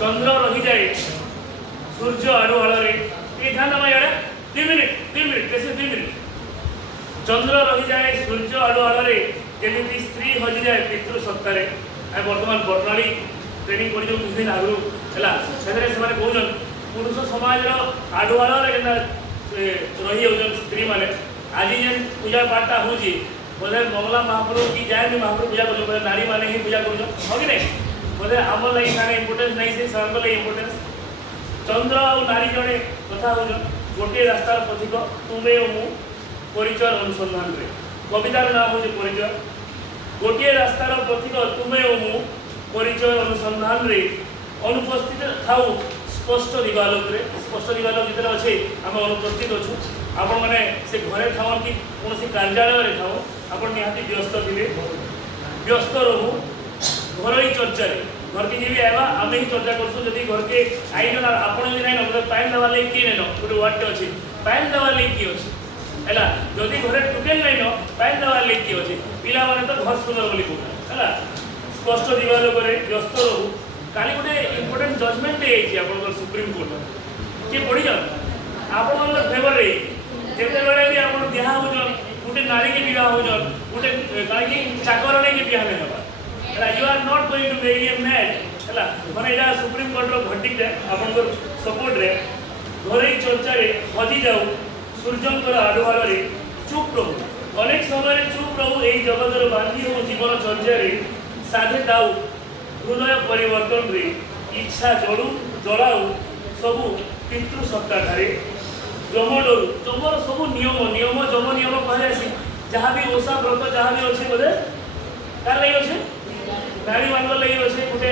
चंद्र रही जाए सूर्य आड़ू आड़े ये ध्यान दबा यार 2 मिनिट कैसे 2 मिनिट चंद्र रही जाए सूर्य आड़ू आड़े जमी स्त्री हजि जाए पितृ सत्तार बर्तमान बर्णाली ट्रेनिंग कर किसी दिन आगु है से कौन पुरुष समाज आड़ू आड़े रही जाऊन स्त्री मैंने आज जेन पूजा पाठटा हूँ बोले मंगला महाप्रभु की जाए भी महाप्रभु पूजा कर बोले नारी मैंने ही पूजा कर हाँ कि नहीं बोले आम लगी क्या इम्पोर्टेन्स नहीं से सर लगे इम्पोर्टेन्स चंद्र और नारी जड़े कथा हो गोटे रास्तार पथिक तुमे और मु परिचय अनुसंधान रे कवितार नाम हूँ परिचय गोटे रास्तार पथिक तुमे और मु परिचय अनुसंधान रे अनुपस्थित थाऊ स्पष्ट दिवालोक रे स्पष्ट दिवालोक जितने अच्छे आम अनुपस्थित अच्छु आपण मैंने से घरे थाओ कि कौन कार्यालय थाओ आपण निहाती व्यस्त थे व्यस्त रहू घर ही चर्चा घर के जी आवा आम ही चर्चा करूँ घर के आई ना आपड़ भी ना बोले पान देवार लगे किए नहीं गोटे वार्ड अच्छे पान देवार लगे किए अच्छे है जदि घरे टोकेल नहीं न पान देवार लगे किए अच्छे पिला माने तो घर सुंदर बोली कहूँ है स्पष्ट दिवालोक व्यस्त रहू काली गोटे इम्पोर्टेन्ट जजमेंट आप सुप्रीम कोर्ट किए पढ़ी जान आप फेवर जिते बड़े भी आप बिहा हो गोटे नारी के विवाह हो गोटे कहीं चाकर नहीं बिहा नहीं होगा you are not going to marry a match है मैंने यहाँ सुप्रीम कोर्टर भर्टिक आप सपोर्ट रे घर चर्चा हजि जाऊ सूर्यंकर आडुआड़े चुप रहू अनेक समय चुप रहू यही जगतर बांधी हो जीवन चर्चा साधे दाऊ हृदय परिवर्तन रे इच्छा जलाऊ सबू पितृसत्ता ठारे जम डरू जमर सब नियम नियम जम नियम कहे जहाँ भी ओषा व्रत जहाँ भी अच्छे बोले तार लगे अच्छे नारी मान लगे अच्छे गोटे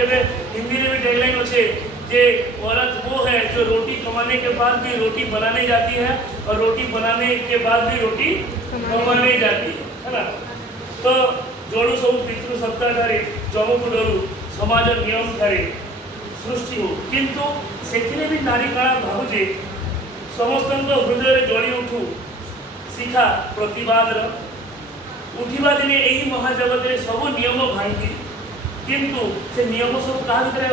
हिंदी में भी टैगलाइन अच्छे जे औरत वो है जो रोटी कमाने के बाद भी रोटी बनाने जाती है और रोटी बनाने के बाद भी रोटी कमाने जाती है ना तो जोड़ू सब पितृसत्ता ठारे जम को डरू समाज नियम ठारे सृष्टि हो किंतु से भी नारी काला भावुजे समस्त हृदय जड़ी उठू शिखा प्रतिवाद उठा दिने यही महाजगत सब नियम भांगी किंतु से नियम सब क्या भितर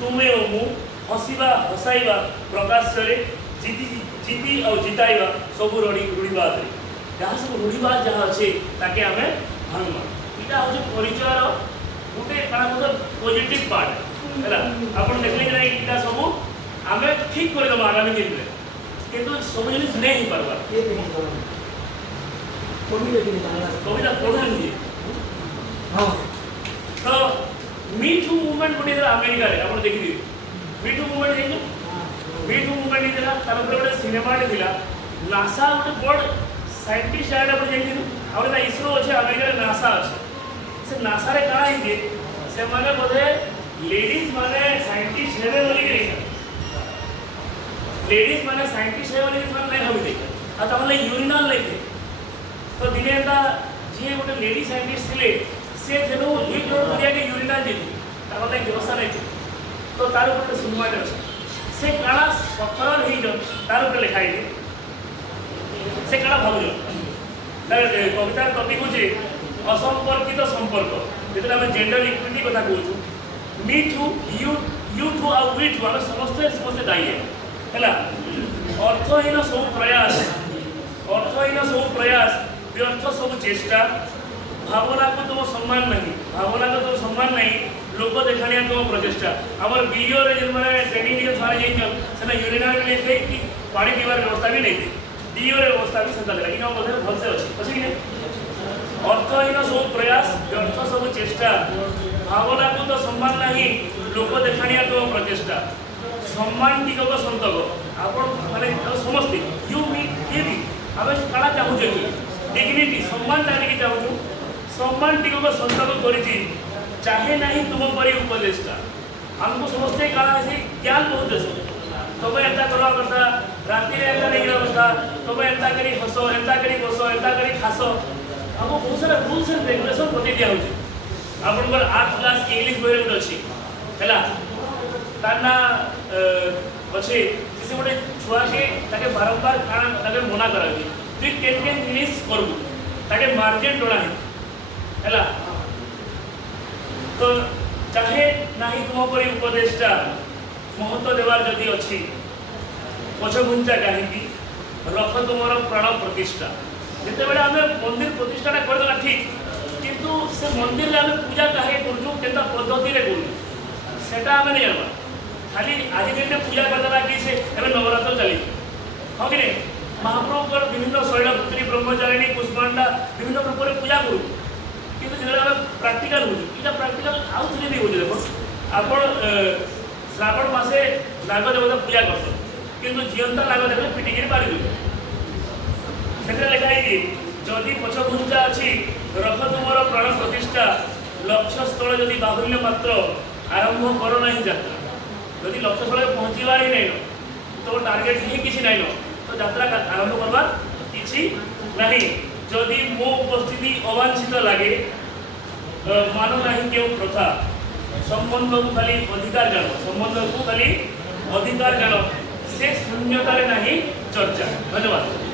तुमे और मु हसवा हसाइवा प्रकाश जीति और जिताइवा सब रूढ़ीवाद जहाँ सब रूढ़ीवाद जहाँ अच्छे ताके आम भांगमा यहाँ हूँ परिचय गोटे क्या पॉजिटिव पार्ट है आप देखले कि नहीं सब आम ठीक करदे आगामी दिन में किंतु सब जिन नहीं पार्बा कविता पढ़ुन तो मीठू मुवमेंट गोटे अमेरिका आप देखिए मीठू मुवमेंट देखो मीठू मुवमेंट होता गोटे सिनेमाटे था नासा गोटे बड़ साइंटिस्ट आगे आप देखिए इसरो अच्छे अमेरिका नासा अच्छे से नासा रे कଣା है से माने बोधे लेडीज माने साइंटिस्ट हेबे बोली लेडीज माने साइंटिस्ट है बोली नहीं भावी आम यूरिनाल नहीं थे तो दिने एंता जी गोटे लेडी साइंटिस्ट थे से तेणु 2 करोड़ दुनिया के यूरिनाल जी मतलब व्यवस्था नहीं थी तो तार गोटे सिनेमाटे अच्छे से काଣା सफर हो तार ऊपर लिखाई से काଣା भावुज कवितार टपिक हूँ असंपर्कित संपर्क जो आम जेंडर इक्विटी कथा कहूँ मी टू यू टू आउ वी टू आम समस्ते समस्ते दायी है अर्थहीन सब प्रयास व्यर्थ सब चेष्टा भावना को तुम सम्मान नहीं भावना को तुम सम्मान नहीं लोक देखाणिया तुम प्रचेषा आमर बीओ मैंने ट्रेनिंग से यूरिनाल भी नहीं थे कि पानी पीवार व्यवस्था भी नहीं थी डीओ व्यवस्था भी से लेकिन बोधे भलसे अच्छे कि नहीं अर्थहीन सब प्रयास व्यर्थ सब चेष्टा भावना को तो सम्मान नहीं लोक देखाणिया तुम प्रचेषा सम्मान टिकक संतक आप समस्ते यू मी किए भी आम क्या चाहूँ डिग्निटी सम्मान जाने चाहूँ सम्मान टिकक संतक कर चाहे नहीं तुम परी उपदेष्टा आमको समस्ते क्या ज्ञान बहुत देश तुम एंता करवा कथा राति एंता नहीं कथा तुम एंता करी हस एंता करी बस एंता करी खास आम बहुत सारा रूल्स एंड रेगुलेशन बता दिया आपंकर 8 क्लास इंग्लिश बही गोटे अच्छी है तार ना अच्छे से गोटे छुआ के बारंबार खाना मना करा तुई के मिस करू ताके मार्जिन डोला है तो चाहे ना तुम पर उपदेष्टा महत्व देवार जदि अच्छी पछघुंचा कहीं रख तुमर प्राण प्रतिष्ठा जिते बड़े आम मंदिर प्रतिष्ठाटा करदेला ठीक किंतु से मंदिर आम पूजा कहीं करूँ के पद्धति करूँ आम नहीं जाना खाली आज दिन पूजा करदेला कि से नवरात्र चली हाँ कि नहीं महाप्रभुकर विभिन्न शैलपुत्री ब्रह्मचारिणी पुष्पांडा विभिन्न रूप में पूजा करूँ कि प्राक्टिकाल हो प्राक्टिकाल आउ थे भी हो देख आप श्रावण मासे नाग देवता पूजा कर किंतु जीवंता नाग देखले पिटिकी पारि से लिखा है जदि पछघुंचा अच्छी रख तुमर प्राण प्रतिष्ठा लक्ष्य स्थल जदि बाहुल्य मात्र आरंभ कर ना यात्रा जदि लक्ष्य स्थल पहुँचवार ही नहीं तो टार्गेट ही किसी नहीं तो यात्रा आरंभ करवा किसी नहीं जदि मो उपस्थिति अवांछित लगे मान ना क्यों प्रथा संबंध को खाली अधिकार जान संबंध को खाली अधिकार जान से शून्यतार नहीं चर्चा। धन्यवाद।